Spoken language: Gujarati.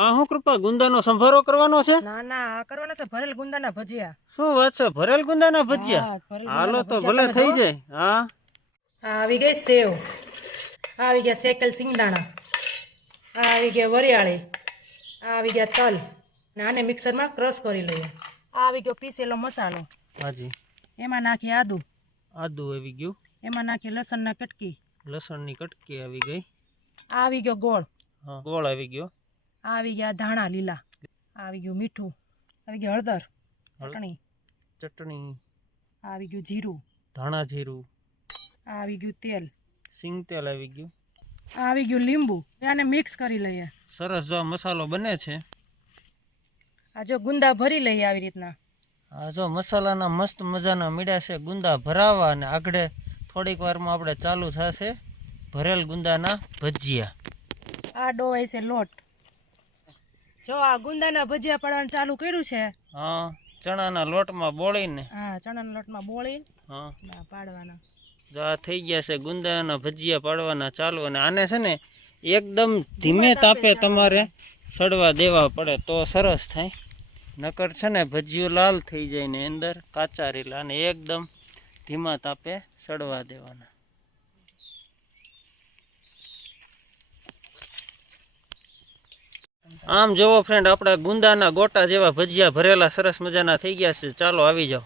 આ હું કૃપા ગુંદાનો સંભારો કરવાનો છે? ના ના આ કરવાના છે ભરેલ ગુંદાના ભજીયા. શું વાત છે, ભરેલ ગુંદાના ભજીયા? હા, ભરેલ હાલો ગુંદાના તો ભજીયા ભલે તમે થઈ જો. જાય. હા આ આવી ગઈ સેવ, આ આવી ગયા શેકેલ સિંગદાણા, આ આવી ગયા વરિયાળી, આ આવી ગયા તલ ને આને મિક્સરમાં ક્રશ કરી લઈએ. આ આવી ગયો પીસેલો મસાલો, હાજી. એમાં નાખીએ આદુ, આદુ આવી ગયું, એમાં નાખીએ લસણના કટકી, લસણની કટકી આવી ગઈ, આ આવી ગયો ગોળ, હા ગોળ આવી ગયો, આ આવી ગયા ધાણા લીલા, આ આવી ગયું મીઠું, આવી ગયું હળદર, ચટણી, ચટણી, આ આવી ગયું જીરું, ધાણા જીરું, આ આવી ગયું તેલ, સિંગ તેલ આવી ગયું, આ આવી ગયું લીંબુ. આને મિક્સ કરી લઈએ. સરસ જો મસાલો બને છે. આ જો ગુંદા ભરી લઈએ આવી રીતના. આ જો મસાલાના મસ્ત મજાના મીડા છે ગુંદા ભરાવા, અને આગળ થોડીક વારમાં આપણે ચાલુ થશે ભરેલ ગુંદાના ભજીયા. આ ડોવાય છે લોટ. જો આ ગુંદાના ભજીયા પાડવાનું ચાલુ કર્યું છે. હા, ચણાના લોટમાં બોળીને. હા, ચણાના લોટમાં બોળી હા પાડવાના. જો આ થઈ ગયા છે ગુંદાના ભજીયા પાડવાના ચાલુ, અને આને છે ને એકદમ ધીમે તાપે તમારે સડવા દેવા પડે તો સરસ થાય, નકર છે ને ભજીયું લાલ થઈ જાય ને અંદર કાચા રેલા, અને એકદમ ધીમા તાપે સડવા દેવાના. આમ જોવો ફ્રેન્ડ, આપણા ગુંદાના ગોટા જેવા ભજીયા ભરેલા સરસ મજાના થઈ ગયા છે. ચાલો આવી જાઓ.